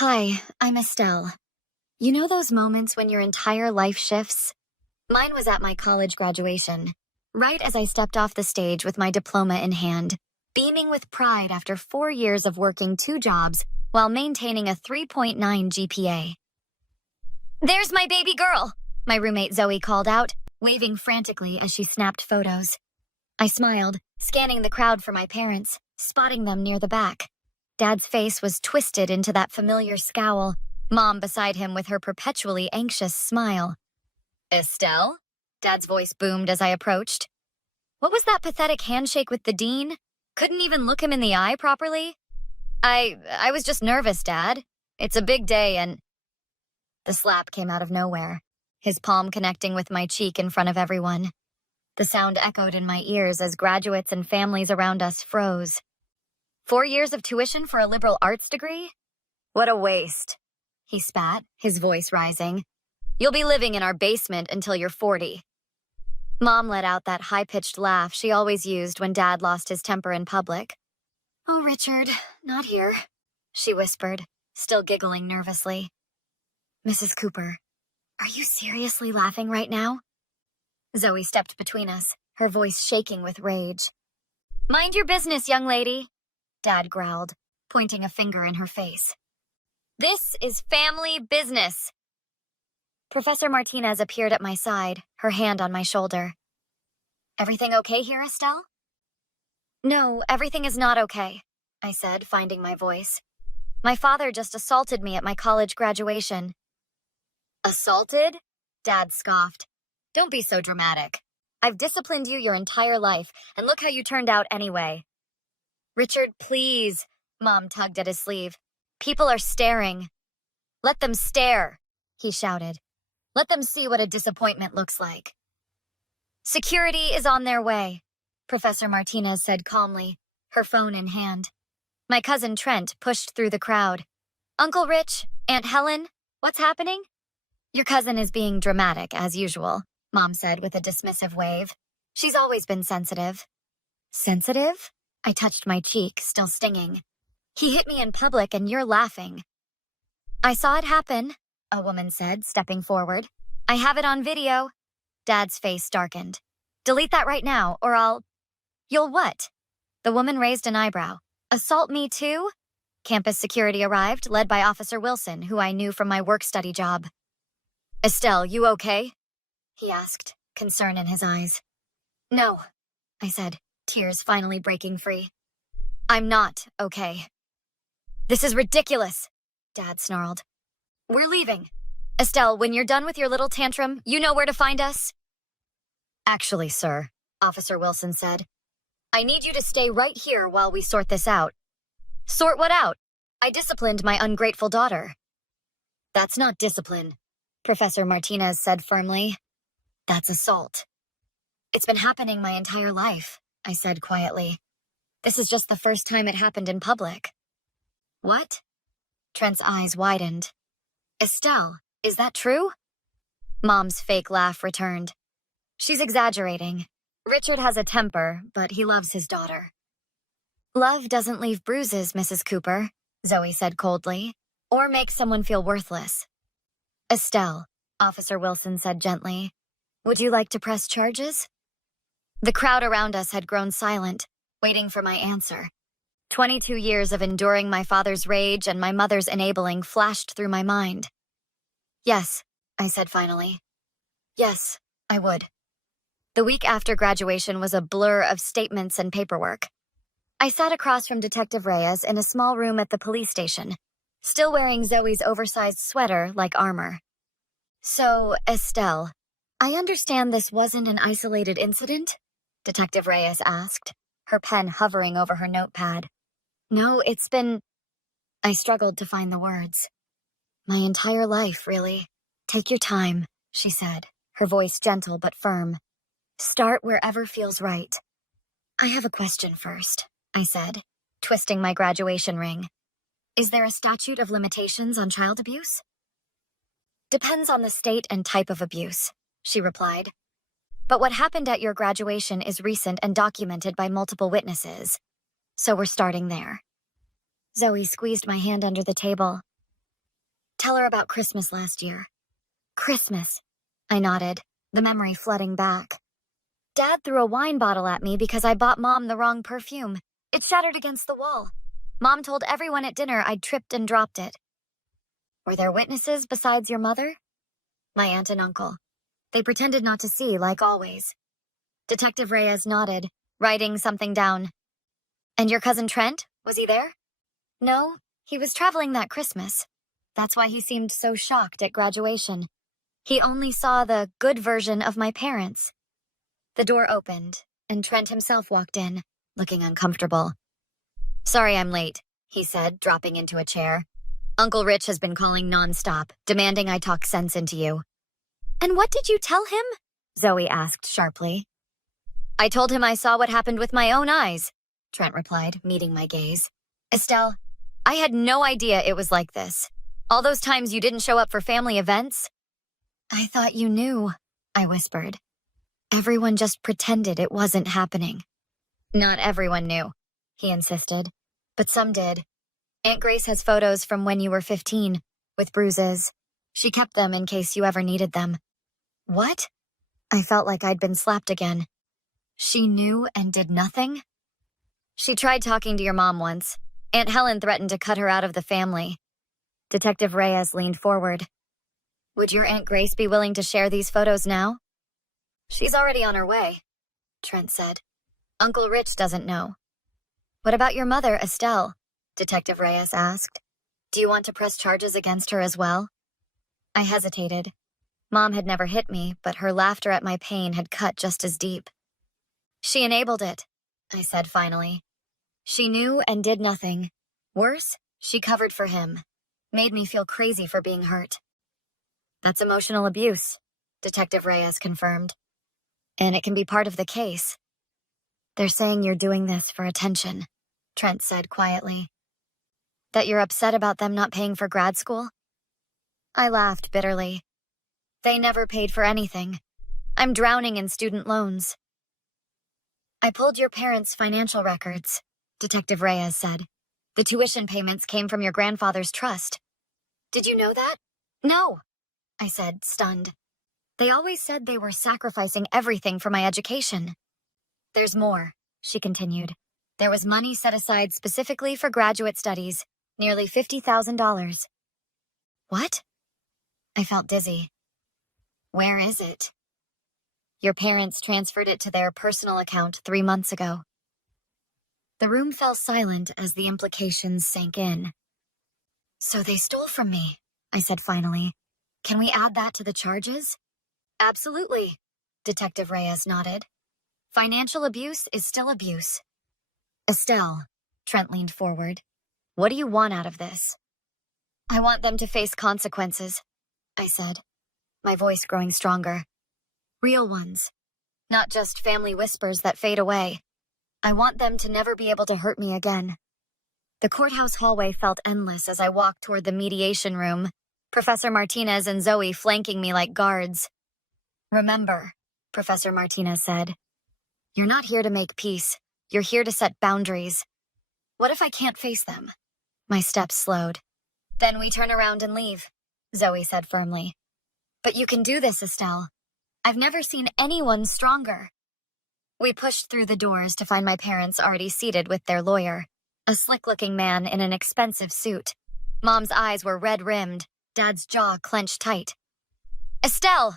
Hi, I'm Estelle. You know those moments when your entire life shifts? Mine was at my college graduation, right as I stepped off the stage with my diploma in hand, beaming with pride after 4 years of working two jobs while maintaining a 3.9 GPA. "There's my baby girl," my roommate Zoe called out, waving frantically as she snapped photos. I smiled, scanning the crowd for my parents, spotting them near the back. Dad's face was twisted into that familiar scowl, Mom beside him with her perpetually anxious smile. "Estelle?" Dad's voice boomed as I approached. What was that pathetic handshake with the dean? Couldn't even look him in the eye properly? I was just nervous, Dad. It's a big day and... The slap came out of nowhere, his palm connecting with my cheek in front of everyone. The sound echoed in my ears as graduates and families around us froze. 4 years of tuition for a liberal arts degree? What a waste. He spat, his voice rising. "You'll be living in our basement until you're 40. Mom let out that high-pitched laugh she always used when Dad lost his temper in public. "Oh, Richard, not here," she whispered, still giggling nervously. "Mrs. Cooper, are you seriously laughing right now?" Zoe stepped between us, her voice shaking with rage. "Mind your business, young lady," Dad growled, pointing a finger in her face. "This is family business." Professor Martinez appeared at my side, her hand on my shoulder. "Everything okay here, Estelle?" "No, everything is not okay," I said, finding my voice. "My father just assaulted me at my college graduation." "Assaulted?" Dad scoffed. "Don't be so dramatic. I've disciplined you your entire life, and look how you turned out anyway." "Richard, please," Mom tugged at his sleeve. "People are staring." "Let them stare," he shouted. "Let them see what a disappointment looks like." "Security is on their way," Professor Martinez said calmly, her phone in hand. My cousin Trent pushed through the crowd. "Uncle Rich, Aunt Helen, what's happening?" "Your cousin is being dramatic, as usual," Mom said with a dismissive wave. "She's always been sensitive." "Sensitive?" I touched my cheek, still stinging. "He hit me in public and you're laughing." "I saw it happen," a woman said, stepping forward. "I have it on video." Dad's face darkened. "Delete that right now, or I'll..." "You'll what?" The woman raised an eyebrow. "Assault me too?" Campus security arrived, led by Officer Wilson, who I knew from my work-study job. "Estelle, you okay?" he asked, concern in his eyes. "No," I said, tears finally breaking free. "I'm not okay." "This is ridiculous," Dad snarled. "We're leaving. Estelle, when you're done with your little tantrum, you know where to find us." "Actually, sir," Officer Wilson said, "I need you to stay right here while we sort this out." "Sort what out? I disciplined my ungrateful daughter." "That's not discipline," Professor Martinez said firmly. "That's assault." "It's been happening my entire life," I said quietly. "This is just the first time it happened in public." "What?" Trent's eyes widened. "Estelle, is that true?" Mom's fake laugh returned. "She's exaggerating. Richard has a temper, but he loves his daughter." "Love doesn't leave bruises, Mrs. Cooper," Zoe said coldly, "or make someone feel worthless." "Estelle," Officer Wilson said gently, "would you like to press charges?" The crowd around us had grown silent, waiting for my answer. 22 years of enduring my father's rage and my mother's enabling flashed through my mind. "Yes," I said finally. "Yes, I would." The week after graduation was a blur of statements and paperwork. I sat across from Detective Reyes in a small room at the police station, still wearing Zoe's oversized sweater like armor. "So, Estelle, I understand this wasn't an isolated incident?" Detective Reyes asked, her pen hovering over her notepad. "No, it's been..." I struggled to find the words. "My entire life, really. Take your time," she said, her voice gentle but firm. "Start wherever feels right." "I have a question first," I said, twisting my graduation ring. "Is there a statute of limitations on child abuse?" "Depends on the state and type of abuse," she replied. "But what happened at your graduation is recent and documented by multiple witnesses. So we're starting there." Zoe squeezed my hand under the table. Tell her about Christmas last year. Christmas. I nodded, the memory flooding back. Dad threw a wine bottle at me because I bought Mom the wrong perfume. It shattered against the wall. Mom told everyone at dinner I'd tripped and dropped it. Were there witnesses besides your mother? My aunt and uncle. They pretended not to see, like always. Detective Reyes nodded, writing something down. And your cousin Trent? Was he there? No, he was traveling that Christmas. That's why he seemed so shocked at graduation. He only saw the good version of my parents. The door opened, and Trent himself walked in, looking uncomfortable. Sorry I'm late, he said, dropping into a chair. Uncle Rich has been calling nonstop, demanding I talk sense into you. And what did you tell him? Zoe asked sharply. I told him I saw what happened with my own eyes, Trent replied, meeting my gaze. Estelle, I had no idea it was like this. All those times you didn't show up for family events. I thought you knew, I whispered. Everyone just pretended it wasn't happening. Not everyone knew, he insisted, but some did. Aunt Grace has photos from when you were 15, with bruises. She kept them in case you ever needed them. What? I felt like I'd been slapped again. She knew and did nothing? She tried talking to your mom once. Aunt Helen threatened to cut her out of the family. Detective Reyes leaned forward. Would your Aunt Grace be willing to share these photos now? She's already on her way, Trent said. Uncle Rich doesn't know. What about your mother, Estelle? Detective Reyes asked. Do you want to press charges against her as well? I hesitated. Mom had never hit me, but her laughter at my pain had cut just as deep. She enabled it, I said finally. She knew and did nothing. Worse, she covered for him. Made me feel crazy for being hurt. That's emotional abuse, Detective Reyes confirmed. And it can be part of the case. They're saying you're doing this for attention, Trent said quietly. That you're upset about them not paying for grad school? I laughed bitterly. They never paid for anything. I'm drowning in student loans. I pulled your parents' financial records, Detective Reyes said. The tuition payments came from your grandfather's trust. Did you know that? No, I said, stunned. They always said they were sacrificing everything for my education. There's more, she continued. There was money set aside specifically for graduate studies, nearly $50,000. What? I felt dizzy. Where is it? Your parents transferred it to their personal account 3 months ago. The room fell silent as the implications sank in. So they stole from me, I said finally. Can we add that to the charges? Absolutely, Detective Reyes nodded. Financial abuse is still abuse. Estelle, Trent leaned forward. What do you want out of this? I want them to face consequences, I said, my voice growing stronger. Real ones, not just family whispers that fade away. I want them to never be able to hurt me again. The courthouse hallway felt endless as I walked toward the mediation room, Professor Martinez and Zoe flanking me like guards. Remember, Professor Martinez said, you're not here to make peace. You're here to set boundaries. What if I can't face them? My steps slowed. Then we turn around and leave, Zoe said firmly. But you can do this, Estelle. I've never seen anyone stronger. We pushed through the doors to find my parents already seated with their lawyer, a slick-looking man in an expensive suit. Mom's eyes were red-rimmed, Dad's jaw clenched tight. Estelle!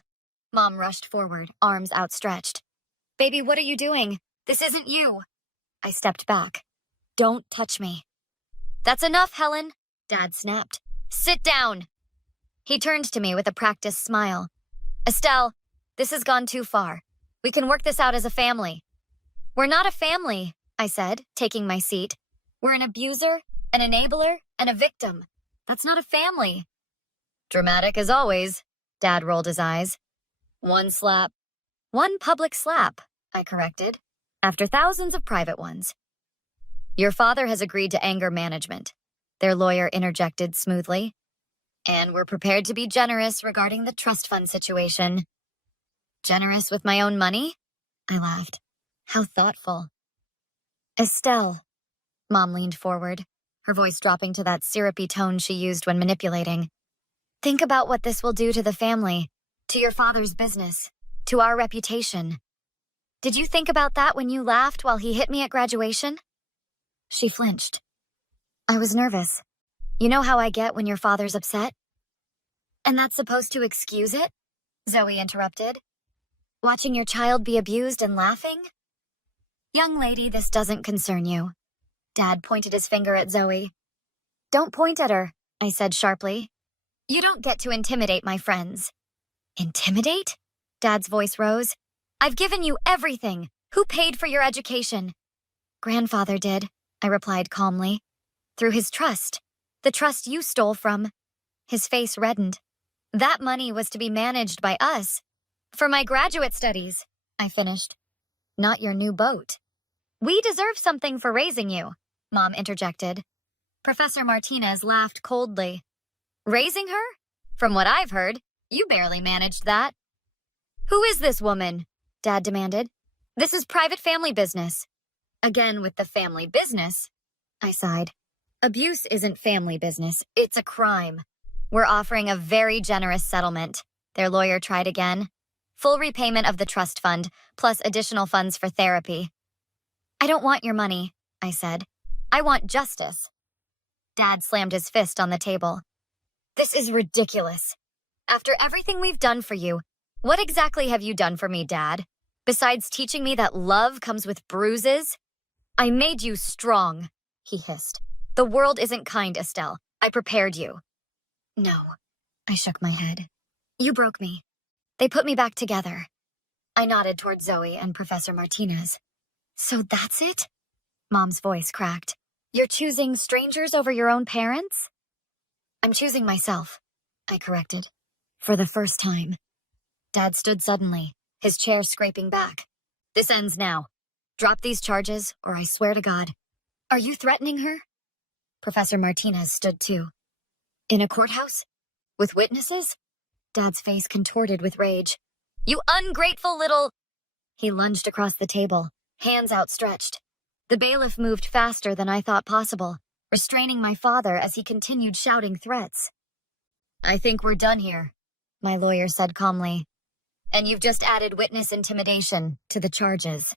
Mom rushed forward, arms outstretched. Baby, what are you doing? This isn't you. I stepped back. Don't touch me. That's enough, Helen, Dad snapped. Sit down. He turned to me with a practiced smile. Estelle, this has gone too far. We can work this out as a family. We're not a family, I said, taking my seat. We're an abuser, an enabler, and a victim. That's not a family. Dramatic as always, Dad rolled his eyes. One slap. One public slap, I corrected, after thousands of private ones. Your father has agreed to anger management, their lawyer interjected smoothly. And we're prepared to be generous regarding the trust fund situation. Generous with my own money? I laughed. How thoughtful. Estelle. Mom leaned forward, her voice dropping to that syrupy tone she used when manipulating. Think about what this will do to the family, to your father's business, to our reputation. Did you think about that when you laughed while he hit me at graduation? She flinched. I was nervous. You know how I get when your father's upset? And that's supposed to excuse it? Zoe interrupted. Watching your child be abused and laughing? Young lady, this doesn't concern you. Dad pointed his finger at Zoe. Don't point at her, I said sharply. You don't get to intimidate my friends. Intimidate? Dad's voice rose. I've given you everything. Who paid for your education? Grandfather did, I replied calmly. Through his trust. The trust you stole from. His face reddened. That money was to be managed by us. For my graduate studies, I finished. Not your new boat. We deserve something for raising you, Mom interjected. Professor Martinez laughed coldly. Raising her? From what I've heard, you barely managed that. Who is this woman? Dad demanded. This is private family business. Again with the family business, I sighed. Abuse isn't family business, it's a crime. We're offering a very generous settlement, their lawyer tried again. Full repayment of the trust fund, plus additional funds for therapy. I don't want your money, I said. I want justice. Dad slammed his fist on the table. This is ridiculous. After everything we've done for you, what exactly have you done for me, Dad? Besides teaching me that love comes with bruises? I made you strong, he hissed. The world isn't kind, Estelle. I prepared you. No, I shook my head. You broke me. They put me back together. I nodded toward Zoe and Professor Martinez. So that's it? Mom's voice cracked. You're choosing strangers over your own parents? I'm choosing myself, I corrected. For the first time. Dad stood suddenly, his chair scraping back. This ends now. Drop these charges, or I swear to God. Are you threatening her? Professor Martinez stood too. In a courthouse? With witnesses? Dad's face contorted with rage. You ungrateful little... He lunged across the table, hands outstretched. The bailiff moved faster than I thought possible, restraining my father as he continued shouting threats. I think we're done here, my lawyer said calmly. And you've just added witness intimidation to the charges.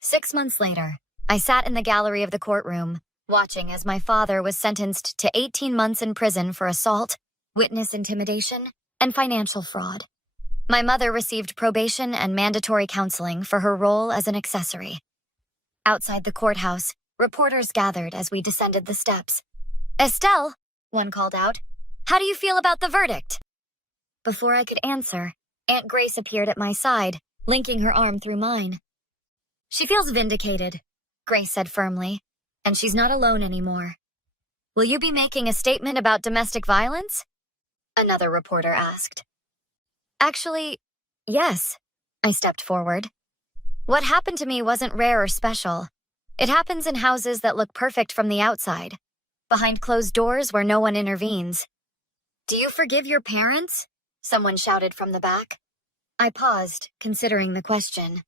6 months later, I sat in the gallery of the courtroom, watching as my father was sentenced to 18 months in prison for assault, witness intimidation, and financial fraud. My mother received probation and mandatory counseling for her role as an accessory. Outside the courthouse, reporters gathered as we descended the steps. Estelle, one called out, how do you feel about the verdict? Before I could answer, Aunt Grace appeared at my side, linking her arm through mine. She feels vindicated, Grace said firmly, and she's not alone anymore. Will you be making a statement about domestic violence? Another reporter asked. Actually, yes, I stepped forward. What happened to me wasn't rare or special. It happens in houses that look perfect from the outside, behind closed doors where no one intervenes. Do you forgive your parents? Someone shouted from the back. I paused, considering the question.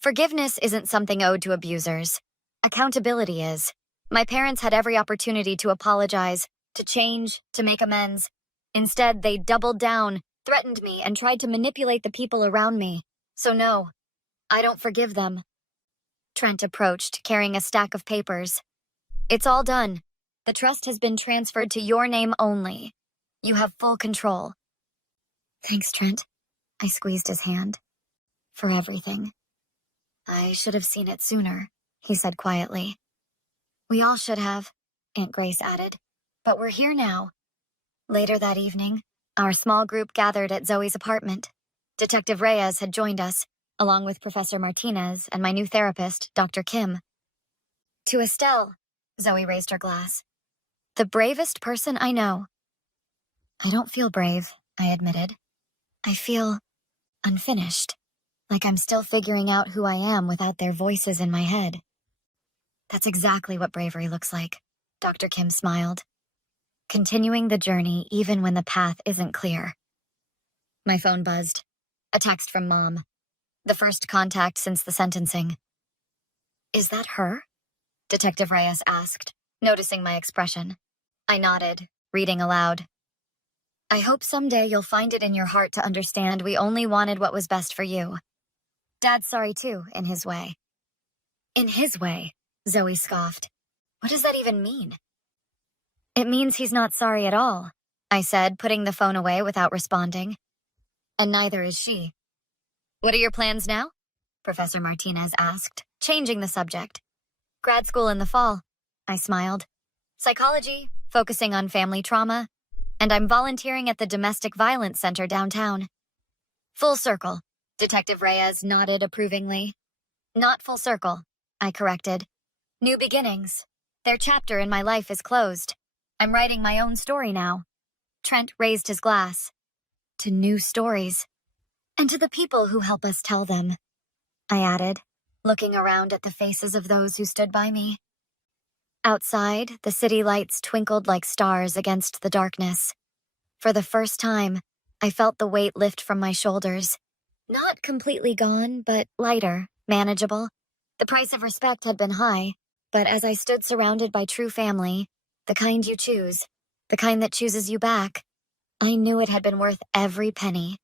Forgiveness isn't something owed to abusers. Accountability is. My parents had every opportunity to apologize, to change, to make amends. Instead, they doubled down, threatened me, and tried to manipulate the people around me. So no, I don't forgive them. Trent approached, carrying a stack of papers. It's all done. The trust has been transferred to your name only. You have full control. Thanks, Trent. I squeezed his hand. For everything. I should have seen it sooner, he said quietly. We all should have, Aunt Grace added. But we're here now. Later that evening, our small group gathered at Zoe's apartment. Detective Reyes had joined us, along with Professor Martinez and my new therapist, Dr. Kim. To Estelle, Zoe raised her glass. The bravest person I know. I don't feel brave, I admitted. I feel unfinished, like I'm still figuring out who I am without their voices in my head. That's exactly what bravery looks like, Dr. Kim smiled. Continuing the journey even when the path isn't clear. My phone buzzed. A text from Mom. The first contact since the sentencing. Is that her? Detective Reyes asked, noticing my expression. I nodded, reading aloud. I hope someday you'll find it in your heart to understand we only wanted what was best for you. Dad's sorry too, in his way. In his way, Zoe scoffed. What does that even mean? It means he's not sorry at all, I said, putting the phone away without responding. And neither is she. What are your plans now? Professor Martinez asked, changing the subject. Grad school in the fall, I smiled. Psychology, focusing on family trauma, and I'm volunteering at the Domestic Violence Center downtown. Full circle, Detective Reyes nodded approvingly. Not full circle, I corrected. New beginnings. Their chapter in my life is closed. I'm writing my own story now. Trent raised his glass. To new stories. And to the people who help us tell them, I added, looking around at the faces of those who stood by me. Outside, the city lights twinkled like stars against the darkness. For the first time, I felt the weight lift from my shoulders. Not completely gone, but lighter, manageable. The price of respect had been high, but as I stood surrounded by true family, the kind you choose, the kind that chooses you back, I knew it had been worth every penny.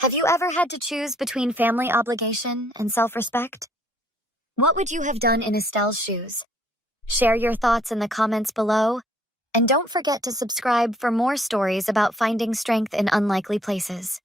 Have you ever had to choose between family obligation and self-respect? What would you have done in Estelle's shoes? Share your thoughts in the comments below, and don't forget to subscribe for more stories about finding strength in unlikely places.